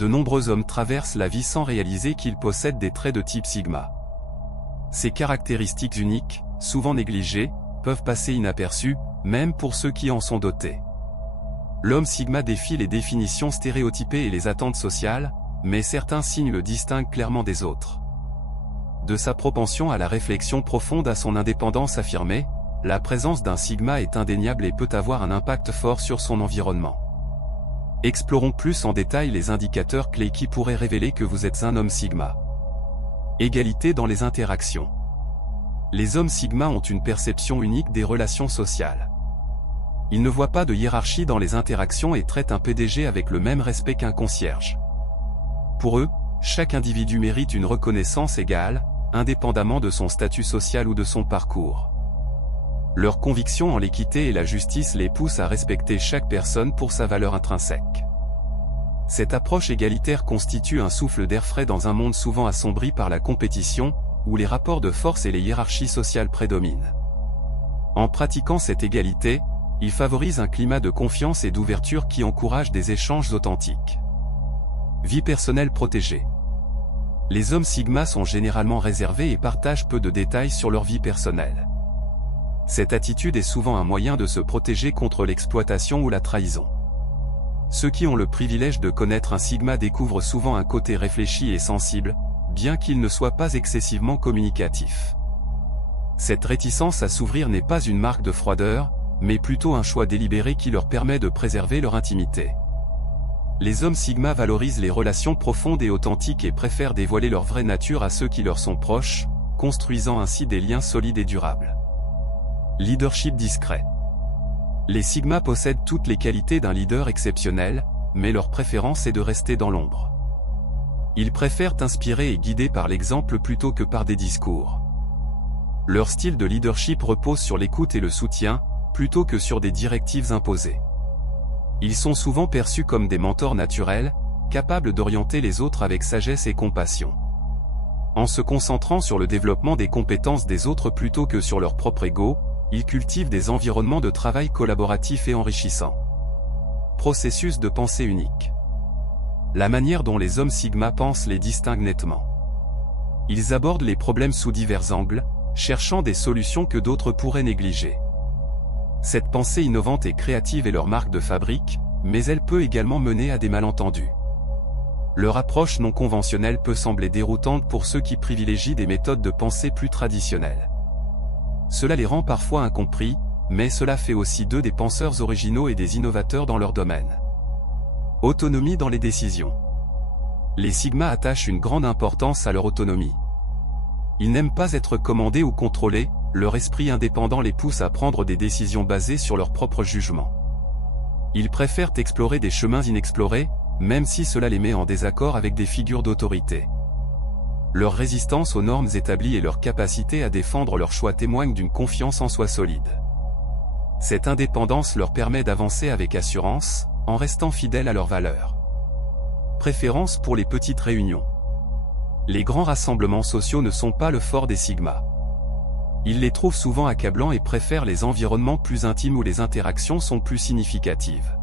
de nombreux hommes traversent la vie sans réaliser qu'ils possèdent des traits de type Sigma. Ces caractéristiques uniques, souvent négligées, peuvent passer inaperçues, même pour ceux qui en sont dotés. L'homme Sigma défie les définitions stéréotypées et les attentes sociales, mais certains signes le distinguent clairement des autres. De sa propension à la réflexion profonde à son indépendance affirmée, la présence d'un Sigma est indéniable et peut avoir un impact fort sur son environnement. Explorons plus en détail les indicateurs clés qui pourraient révéler que vous êtes un homme Sigma. Égalité dans les interactions. Les hommes Sigma ont une perception unique des relations sociales. Ils ne voient pas de hiérarchie dans les interactions et traitent un PDG avec le même respect qu'un concierge. Pour eux, chaque individu mérite une reconnaissance égale, indépendamment de son statut social ou de son parcours. Leur conviction en l'équité et la justice les pousse à respecter chaque personne pour sa valeur intrinsèque. Cette approche égalitaire constitue un souffle d'air frais dans un monde souvent assombri par la compétition, où les rapports de force et les hiérarchies sociales prédominent. En pratiquant cette égalité, ils favorisent un climat de confiance et d'ouverture qui encourage des échanges authentiques. Vie personnelle protégée. Les hommes Sigma sont généralement réservés et partagent peu de détails sur leur vie personnelle. Cette attitude est souvent un moyen de se protéger contre l'exploitation ou la trahison. Ceux qui ont le privilège de connaître un Sigma découvrent souvent un côté réfléchi et sensible, bien qu'il ne soit pas excessivement communicatif. Cette réticence à s'ouvrir n'est pas une marque de froideur, mais plutôt un choix délibéré qui leur permet de préserver leur intimité. Les hommes Sigma valorisent les relations profondes et authentiques et préfèrent dévoiler leur vraie nature à ceux qui leur sont proches, construisant ainsi des liens solides et durables. Leadership discret. Les Sigma possèdent toutes les qualités d'un leader exceptionnel, mais leur préférence est de rester dans l'ombre. Ils préfèrent inspirer et guider par l'exemple plutôt que par des discours. Leur style de leadership repose sur l'écoute et le soutien, plutôt que sur des directives imposées. Ils sont souvent perçus comme des mentors naturels, capables d'orienter les autres avec sagesse et compassion. En se concentrant sur le développement des compétences des autres plutôt que sur leur propre ego, ils cultivent des environnements de travail collaboratifs et enrichissants. Processus de pensée unique. La manière dont les hommes Sigma pensent les distingue nettement. Ils abordent les problèmes sous divers angles, cherchant des solutions que d'autres pourraient négliger. Cette pensée innovante et créative est leur marque de fabrique, mais elle peut également mener à des malentendus. Leur approche non conventionnelle peut sembler déroutante pour ceux qui privilégient des méthodes de pensée plus traditionnelles. Cela les rend parfois incompris, mais cela fait aussi d'eux des penseurs originaux et des innovateurs dans leur domaine. Autonomie dans les décisions. Les Sigma attachent une grande importance à leur autonomie. Ils n'aiment pas être commandés ou contrôlés, leur esprit indépendant les pousse à prendre des décisions basées sur leur propre jugement. Ils préfèrent explorer des chemins inexplorés, même si cela les met en désaccord avec des figures d'autorité. Leur résistance aux normes établies et leur capacité à défendre leurs choix témoignent d'une confiance en soi solide. Cette indépendance leur permet d'avancer avec assurance, en restant fidèles à leurs valeurs. Préférence pour les petites réunions. Les grands rassemblements sociaux ne sont pas le fort des Sigma. Ils les trouvent souvent accablants et préfèrent les environnements plus intimes où les interactions sont plus significatives.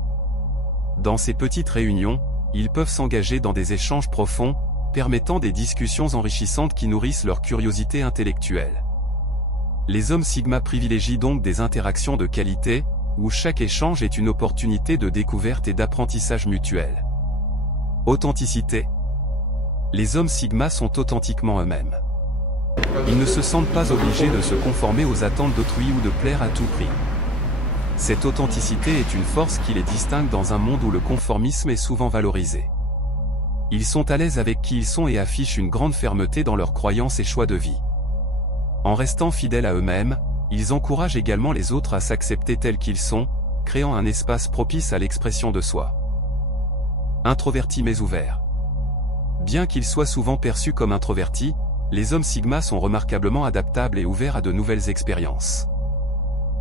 Dans ces petites réunions, ils peuvent s'engager dans des échanges profonds, permettant des discussions enrichissantes qui nourrissent leur curiosité intellectuelle. Les hommes Sigma privilégient donc des interactions de qualité, où chaque échange est une opportunité de découverte et d'apprentissage mutuel. Authenticité. Les hommes Sigma sont authentiquement eux-mêmes. Ils ne se sentent pas obligés de se conformer aux attentes d'autrui ou de plaire à tout prix. Cette authenticité est une force qui les distingue dans un monde où le conformisme est souvent valorisé. Ils sont à l'aise avec qui ils sont et affichent une grande fermeté dans leurs croyances et choix de vie. En restant fidèles à eux-mêmes, ils encouragent également les autres à s'accepter tels qu'ils sont, créant un espace propice à l'expression de soi. Introvertis mais ouverts. Bien qu'ils soient souvent perçus comme introvertis, les hommes Sigma sont remarquablement adaptables et ouverts à de nouvelles expériences.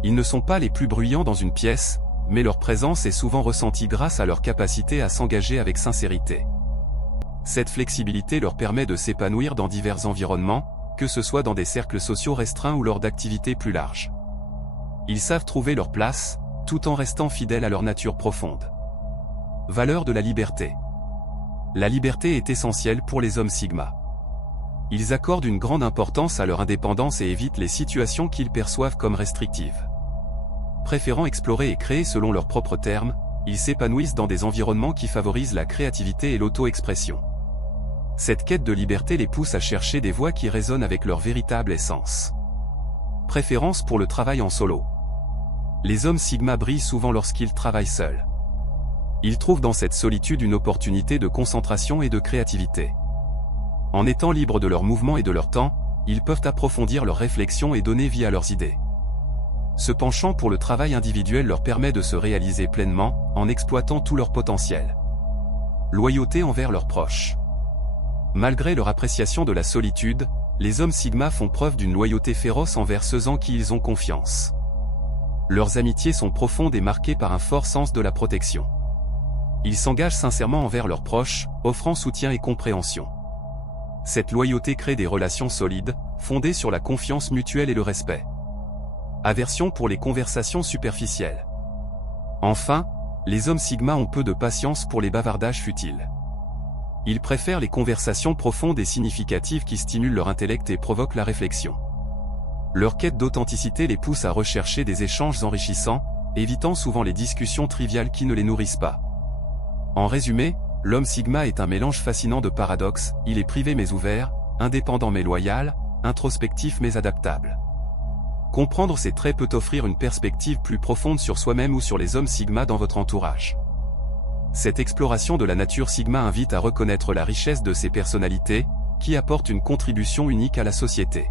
Ils ne sont pas les plus bruyants dans une pièce, mais leur présence est souvent ressentie grâce à leur capacité à s'engager avec sincérité. Cette flexibilité leur permet de s'épanouir dans divers environnements, que ce soit dans des cercles sociaux restreints ou lors d'activités plus larges. Ils savent trouver leur place, tout en restant fidèles à leur nature profonde. Valeur de la liberté. La liberté est essentielle pour les hommes Sigma. Ils accordent une grande importance à leur indépendance et évitent les situations qu'ils perçoivent comme restrictives. Préférant explorer et créer selon leurs propres termes, ils s'épanouissent dans des environnements qui favorisent la créativité et l'auto-expression. Cette quête de liberté les pousse à chercher des voies qui résonnent avec leur véritable essence. Préférence pour le travail en solo. Les hommes Sigma brillent souvent lorsqu'ils travaillent seuls. Ils trouvent dans cette solitude une opportunité de concentration et de créativité. En étant libres de leurs mouvements et de leur temps, ils peuvent approfondir leurs réflexions et donner vie à leurs idées. Ce penchant pour le travail individuel leur permet de se réaliser pleinement, en exploitant tout leur potentiel. Loyauté envers leurs proches. Malgré leur appréciation de la solitude, les hommes Sigma font preuve d'une loyauté féroce envers ceux en qui ils ont confiance. Leurs amitiés sont profondes et marquées par un fort sens de la protection. Ils s'engagent sincèrement envers leurs proches, offrant soutien et compréhension. Cette loyauté crée des relations solides, fondées sur la confiance mutuelle et le respect. Aversion pour les conversations superficielles. Enfin, les hommes Sigma ont peu de patience pour les bavardages futiles. Ils préfèrent les conversations profondes et significatives qui stimulent leur intellect et provoquent la réflexion. Leur quête d'authenticité les pousse à rechercher des échanges enrichissants, évitant souvent les discussions triviales qui ne les nourrissent pas. En résumé, l'homme Sigma est un mélange fascinant de paradoxes, il est privé mais ouvert, indépendant mais loyal, introspectif mais adaptable. Comprendre ces traits peut offrir une perspective plus profonde sur soi-même ou sur les hommes Sigma dans votre entourage. Cette exploration de la nature Sigma invite à reconnaître la richesse de ces personnalités, qui apportent une contribution unique à la société.